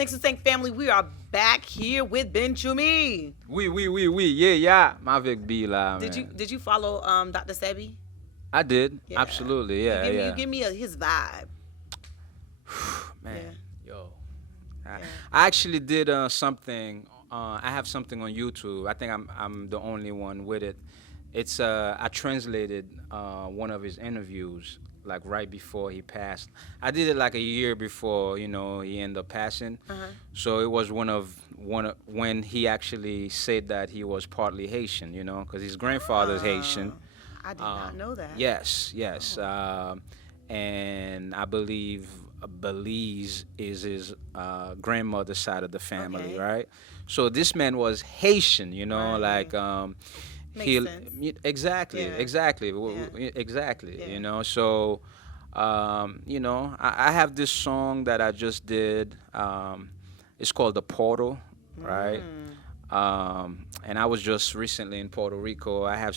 Thanks to Thank Family, we are back here with BENNCHOUMY. Yeah. Mavic B la, Did you man. did you follow Dr. Sebi? I did. Yeah. Absolutely. Yeah, You give me his vibe. Man, Yeah. yo. I, Yeah. I actually did something. I have something on YouTube. I think I'm the only one with it. It's I translated one of his interviews like right before he passed. I did it like a year before, he ended up passing. Uh-huh. So it was when he actually said that he was partly Haitian, because his grandfather's Haitian. I did not know that. Yes. And I believe Belize is his grandmother's side of the family, Okay. right? So this man was Haitian, Right. like Makes sense. exactly, Yeah. exactly, Yeah. So, I have this song that I just did. It's called The Portal, right? And I was just recently in Puerto Rico. I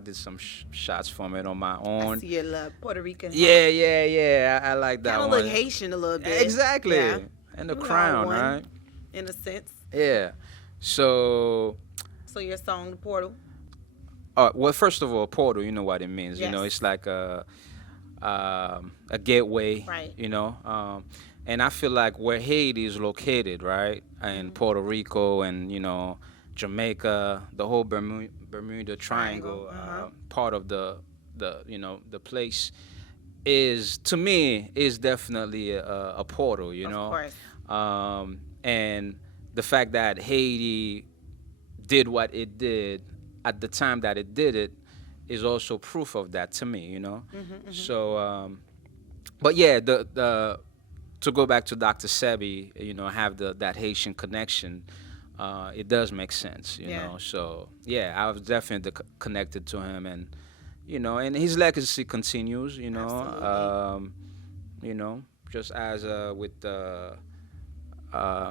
did some shots from it on my I own. see your love, Puerto Rican. Yeah. I like that Kind of one. look Haitian a little bit. Exactly. Yeah. And the We all crown, one, right? in a sense. Yeah. So, So your song, The Portal. well, first of all, portal, you know what it means. Yes. It's like a gateway. Right. And I feel like where Haiti is located, right, and Puerto Rico and Jamaica, the whole Bermuda Triangle, Uh-huh. part of the place is, to me, is definitely a portal. Of course. And the fact that Haiti did what it did at the time that it did it is also proof of that to me. So, but yeah, the to go back to Dr. Sebi, have that Haitian connection. It does make sense, Yeah. So yeah, I was definitely connected to him, and his legacy continues, Absolutely. just as with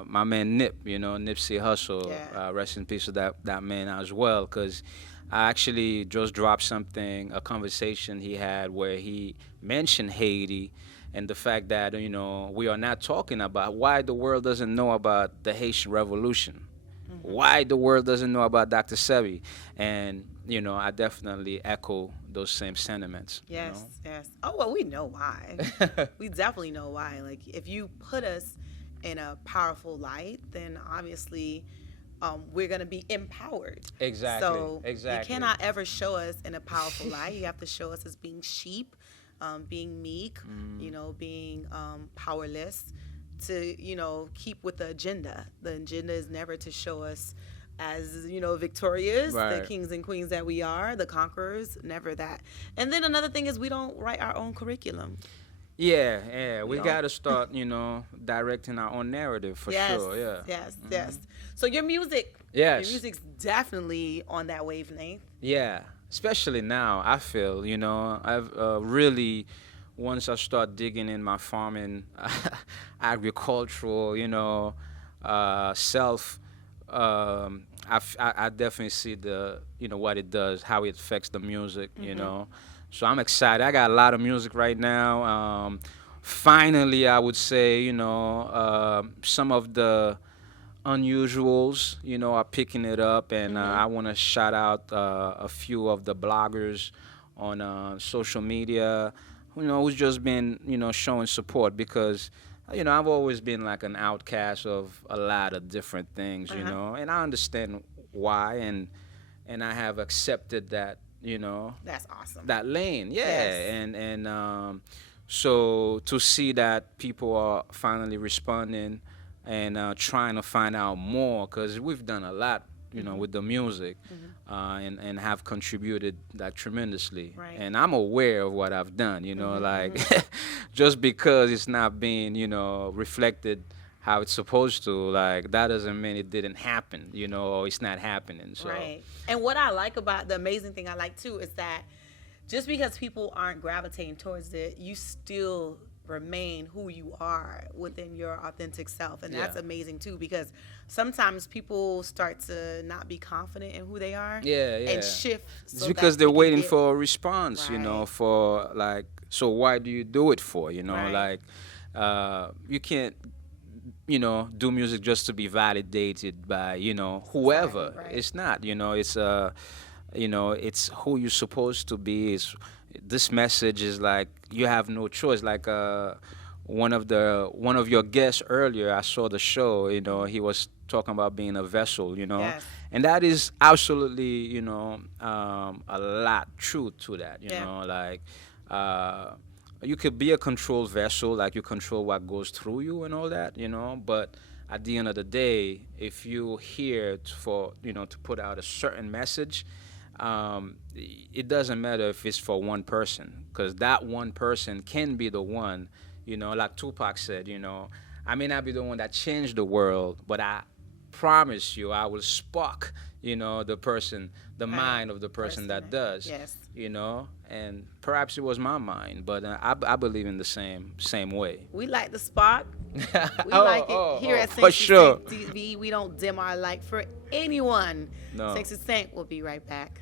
my man Nip, Nipsey Hussle, Yeah. rest in peace to that man as well, because I actually just dropped a conversation he had where he mentioned Haiti and the fact that, we are not talking about why the world doesn't know about the Haitian Revolution, why the world doesn't know about Dr. Sebi, and I definitely echo those same sentiments. Yes. Oh, well, we know why. We definitely know why. Like, if you put us in a powerful light, then obviously we're going to be empowered. Exactly. So Exactly. you cannot ever show us in a powerful light. You have to show us as being sheep, being meek, being powerless, to, keep with the agenda. The agenda is never to show us as, victorious, the Right. kings and queens that we are, the conquerors, never that. And then another thing is we don't write our own curriculum. Yeah, we know? got to start, directing our own narrative for Yes, sure. Yeah. yes. So your music, Yes. your music's definitely on that wavelength. Yeah, especially now, I feel, I've really, once I start digging in my farming, agricultural, self, I definitely see what it does, how it affects the music. So I'm excited. I got a lot of music right now. Finally, I would say, some of the unusuals, are picking it up, and I want to shout out a few of the bloggers on social media, who's just been, showing support because, I've always been like an outcast of a lot of different things, and I understand why, and I have accepted that, That's awesome. that lane, yeah, Yes. and so to see that people are finally responding and trying to find out more, because we've done a lot, with the music, and have contributed like tremendously. Right. And I'm aware of what I've done, like just because it's not being, reflected how it's supposed to, like that doesn't mean it didn't happen, or it's not happening. So Right. And what I like about the amazing thing I like too is that just because people aren't gravitating towards it, you still remain who you are within your authentic self. And that's Yeah. amazing too, because sometimes people start to not be confident in who they are. Yeah. And shift. It's so because that they're they can waiting get- for a response, Right. for like, so why do you do it for, Right. like, you can't do music just to be validated by whoever. Right. It's not. It's who you're supposed to be. This message is like you have no choice. Like one of your guests earlier, I saw the show. He was talking about being a vessel. Yes. And that is absolutely a lot truth to that. Like you could be a controlled vessel, like you control what goes through you and all that. But at the end of the day, if you're here to put out a certain message, it doesn't matter if it's for one person, because that one person can be the one, like Tupac said, I may not be the one that changed the world, but I promise you I will spark, the mind of the person that does. Yes. And perhaps it was my mind, but I believe in the same way. We like the spark. We like it here at for sure. TV. We don't dim our light for anyone. No. Seg3 will be right back.